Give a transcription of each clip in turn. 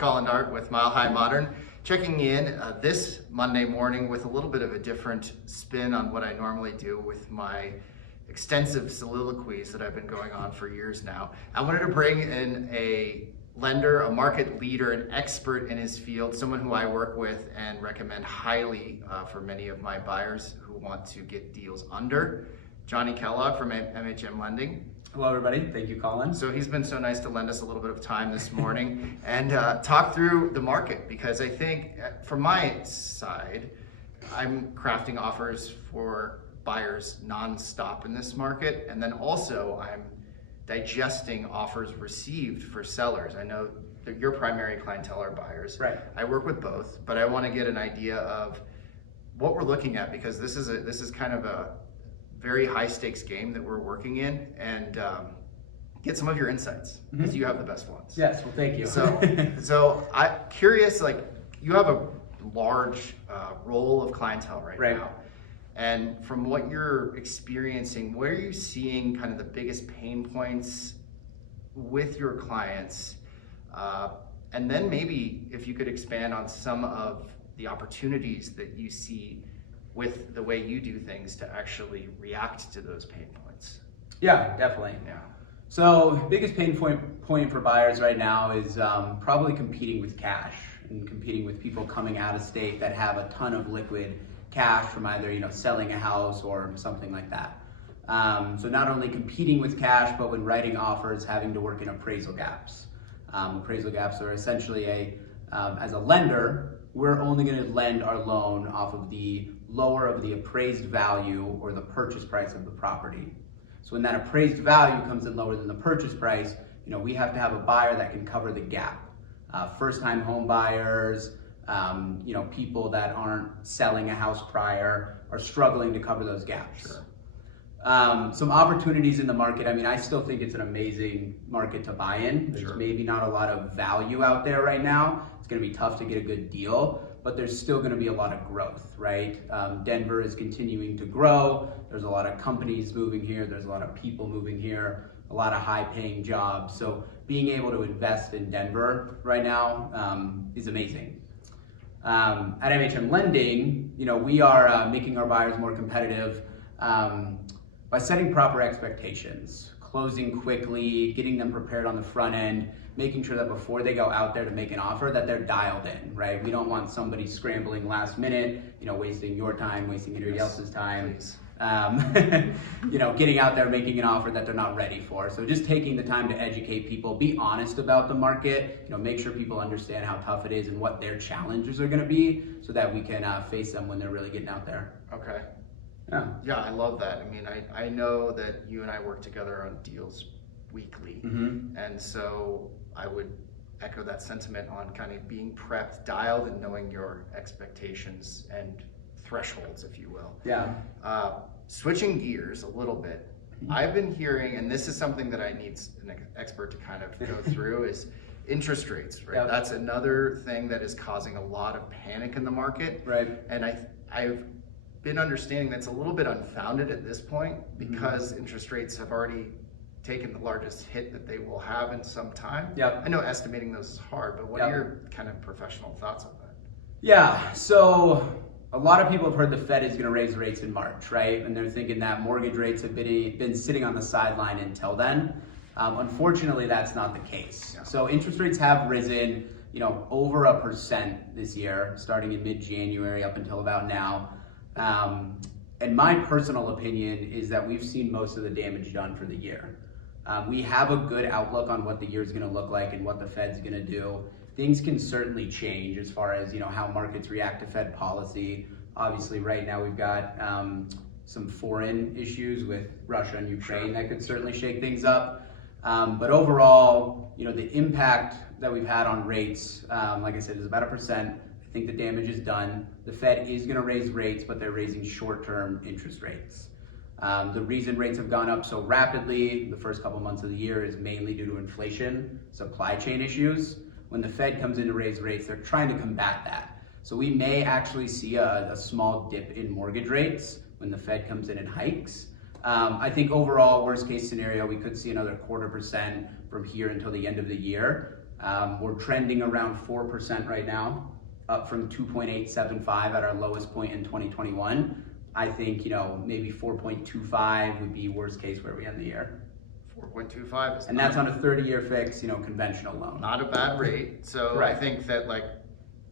Colin Dart with Mile High Modern, checking in this Monday morning with a little bit of a different spin on what I normally do with my extensive soliloquies that I've been going on for years now. I wanted to bring in a lender, a market leader, an expert in his field, someone who I work with and recommend highly for many of my buyers who want to get deals under. Johnny Kellogg from MHM Lending. Hello everybody, thank you Colin. So he's been so nice to lend us a little bit of time this morning and talk through the market, because I think from my side, I'm crafting offers for buyers nonstop in this market, and then also I'm digesting offers received for sellers. I know that your primary clientele are buyers. Right. I work with both, but I want to get an idea of what we're looking at, because this is kind of a very high stakes game that we're working in, and get some of your insights, because you have the best ones. Yes, well thank you. So I'm curious, like, you have a large role of clientele right now. And from what you're experiencing, where are you seeing kind of the biggest pain points with your clients? And then maybe if you could expand on some of the opportunities that you see with the way you do things to actually react to those pain points. Yeah, definitely. Yeah. So biggest pain point for buyers right now is probably competing with cash and competing with people coming out of state that have a ton of liquid cash from either selling a house or something like that. So not only competing with cash, but when writing offers, having to work in appraisal gaps. Appraisal gaps are essentially as a lender, we're only going to lend our loan off of the lower of the appraised value or the purchase price of the property. So when that appraised value comes in lower than the purchase price, we have to have a buyer that can cover the gap. First-time home buyers, people that aren't selling a house prior are struggling to cover those gaps. Sure. Some opportunities in the market. I mean, I still think it's an amazing market to buy in. There's maybe not a lot of value out there right now. It's going to be tough to get a good deal, but there's still going to be a lot of growth, right? Denver is continuing to grow. There's a lot of companies moving here. There's a lot of people moving here, a lot of high-paying jobs. So being able to invest in Denver right now is amazing. At MHM Lending, we are making our buyers more competitive by setting proper expectations, closing quickly, getting them prepared on the front end, making sure that before they go out there to make an offer that they're dialed in, right? We don't want somebody scrambling last minute, wasting your time, wasting anybody else's time. Getting out there, making an offer that they're not ready for. So just taking the time to educate people, be honest about the market, make sure people understand how tough it is and what their challenges are going to be, so that we can face them when they're really getting out there. Okay. Yeah, I love that. I mean, I know that you and I work together on deals weekly, and so I would echo that sentiment on kind of being prepped, dialed, and knowing your expectations and thresholds, if you will. Yeah. Switching gears a little bit, I've been hearing, and this is something that I need an expert to kind of go through, is interest rates, right? Yep. That's another thing that is causing a lot of panic in the market. Right. And I've been understanding that's a little bit unfounded at this point, because interest rates have already taken the largest hit that they will have in some time. Yep. I know estimating those is hard, but what are your kind of professional thoughts on that? Yeah, so a lot of people have heard the Fed is going to raise rates in March, right? And they're thinking that mortgage rates have been sitting on the sideline until then. Unfortunately, that's not the case. Yeah. So interest rates have risen, over 1% this year, starting in mid-January up until about now. And my personal opinion is that we've seen most of the damage done for the year. We have a good outlook on what the year is going to look like and what the Fed's going to do. Things can certainly change as far as how markets react to Fed policy. Obviously, right now we've got some foreign issues with Russia and Ukraine that could certainly shake things up. But overall, the impact that we've had on rates, like I said, is about 1%. I think the damage is done. The Fed is going to raise rates, but they're raising short-term interest rates. The reason rates have gone up so rapidly the first couple months of the year is mainly due to inflation, supply chain issues. When the Fed comes in to raise rates, they're trying to combat that. So we may actually see a small dip in mortgage rates when the Fed comes in and hikes. I think overall, worst case scenario, we could see another 0.25% from here until the end of the year. We're trending around 4% right now, up from 2.875 at our lowest point in 2021. I think, maybe 4.25 would be worst case where we end the year. 4.25 is and that's on a 30-year fix, conventional loan. Not a bad rate. So Correct. I think that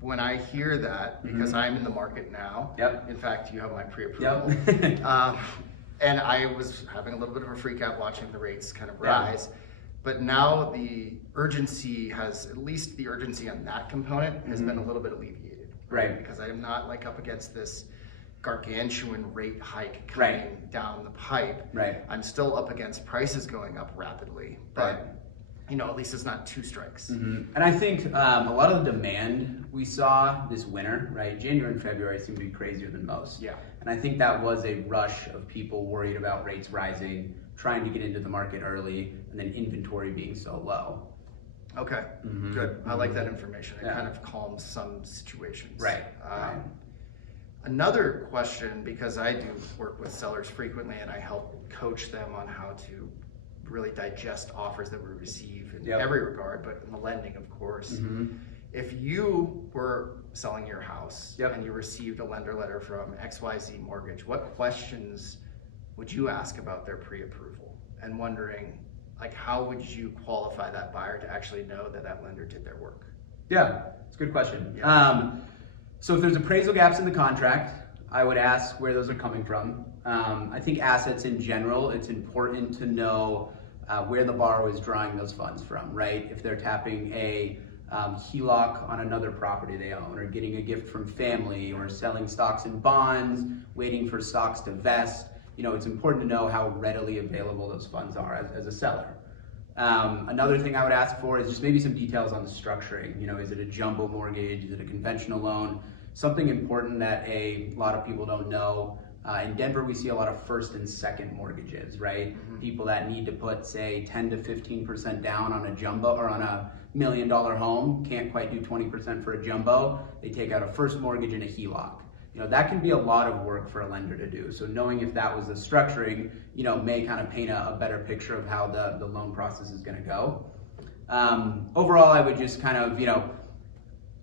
when I hear that, because I'm in the market now, Yep. in fact, you have my pre-approval, Yep. and I was having a little bit of a freak out watching the rates kind of rise, but now the urgency at least the urgency on that component has been a little bit alleviated. Right. Because I am not up against this gargantuan rate hike coming down the pipe. Right. I'm still up against prices going up rapidly, but at least it's not two strikes. And I think a lot of the demand we saw this winter, right? January and February seemed to be crazier than most. Yeah. And I think that was a rush of people worried about rates rising, trying to get into the market early, and then inventory being so low. Okay, good. I like that information. It kind of calms some situations. Right. Another question, because I do work with sellers frequently and I help coach them on how to really digest offers that we receive in every regard, but in the lending, of course. If you were selling your house and you received a lender letter from XYZ Mortgage, what questions would you ask about their pre-approval? And wondering, how would you qualify that buyer to actually know that lender did their work? Yeah, it's a good question. Yeah. So if there's appraisal gaps in the contract, I would ask where those are coming from. I think assets in general, it's important to know where the borrower is drawing those funds from, right? If they're tapping a HELOC on another property they own, or getting a gift from family, or selling stocks and bonds, waiting for stocks to vest, it's important to know how readily available those funds are as a seller. Another thing I would ask for is just maybe some details on the structuring. Is it a jumbo mortgage? Is it a conventional loan? Something important that a lot of people don't know. In Denver, we see a lot of first and second mortgages, right? People that need to put, say, 10 to 15% down on a jumbo or on a $1 million home, can't quite do 20% for a jumbo. They take out a first mortgage and a HELOC. That can be a lot of work for a lender to do. So knowing if that was the structuring, may kind of paint a better picture of how the loan process is going to go. Overall, I would just kind of,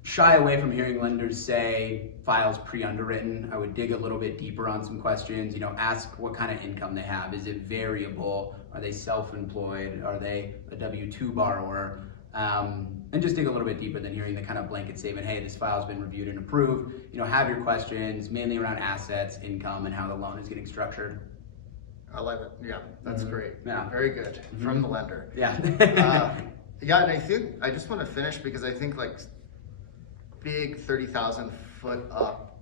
shy away from hearing lenders say files pre-underwritten. I would dig a little bit deeper on some questions, ask what kind of income they have. Is it variable? Are they self-employed? Are they a W-2 borrower? And just dig a little bit deeper than hearing the kind of blanket statement, hey, this file's been reviewed and approved. Have your questions mainly around assets, income, and how the loan is getting structured. I love it. Yeah, that's great. Yeah. Very good. From the lender. Yeah. And I think I just want to finish because I think big 30,000 foot up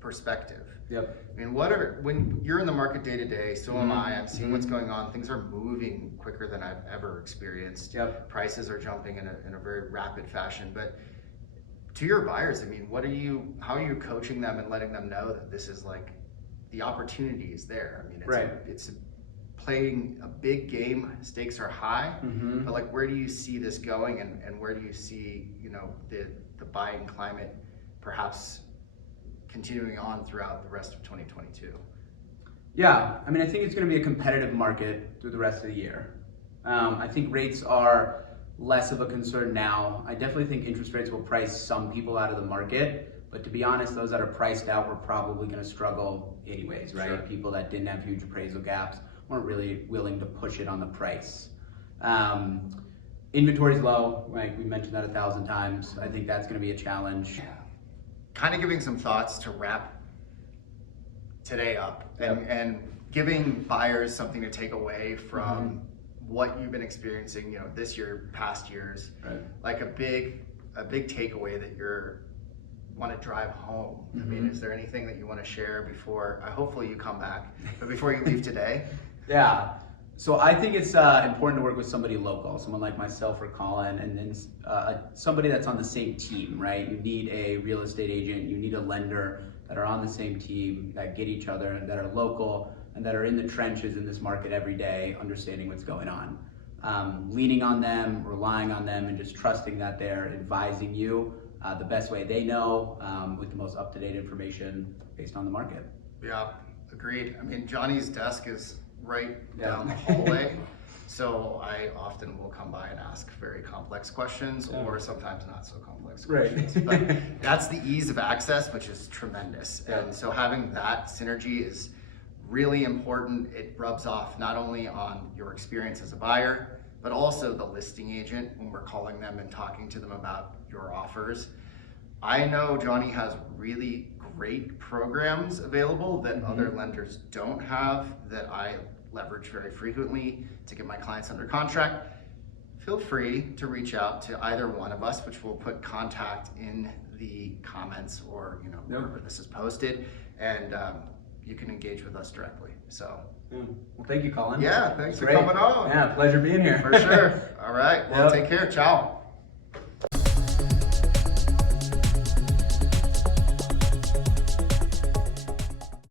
perspective. Yep. I mean, when you're in the market day to day, so am I. I'm seeing what's going on. Things are moving quicker than I've ever experienced. Yep. Prices are jumping in a very rapid fashion. But to your buyers, I mean, how are you coaching them and letting them know that this is the opportunity is there? I mean, it's playing a big game. Stakes are high, but where do you see this going, and where do you see the buying climate perhaps continuing on throughout the rest of 2022? Yeah, I mean, I think it's going to be a competitive market through the rest of the year. I think rates are less of a concern now. I definitely think interest rates will price some people out of the market, but to be honest, those that are priced out were probably going to struggle anyways, right? Sure. People that didn't have huge appraisal gaps weren't really willing to push it on the price. Inventory's low, like we mentioned that 1,000 times. I think that's going to be a challenge. Kind of giving some thoughts to wrap today up and giving buyers something to take away from what you've been experiencing, this year, past years. Right. A big takeaway that you want to drive home. I mean, is there anything that you want to share before? Hopefully you come back, but before you leave today. Yeah. So I think it's important to work with somebody local, someone like myself or Colin, and then somebody that's on the same team, right? You need a real estate agent, you need a lender that are on the same team, that get each other, and that are local, and that are in the trenches in this market every day, understanding what's going on. Leaning on them, relying on them, and just trusting that they're advising you the best way they know, with the most up-to-date information based on the market. Yeah, agreed. I mean, Johnny's desk is right Yeah. down the hallway. So I often will come by and ask very complex questions, or sometimes not so complex questions. Right. But that's the ease of access, which is tremendous. Yeah. And so having that synergy is really important. It rubs off not only on your experience as a buyer, but also the listing agent when we're calling them and talking to them about your offers. I know Johnny has really great programs available that other lenders don't have, that I leverage very frequently to get my clients under contract. Feel free to reach out to either one of us, which we'll put contact in the comments or wherever this is posted, and you can engage with us directly. So Well, thank you, Colin. yeah, thanks for Great. coming on. Yeah, pleasure being here. For sure. All right, well, take care. Ciao.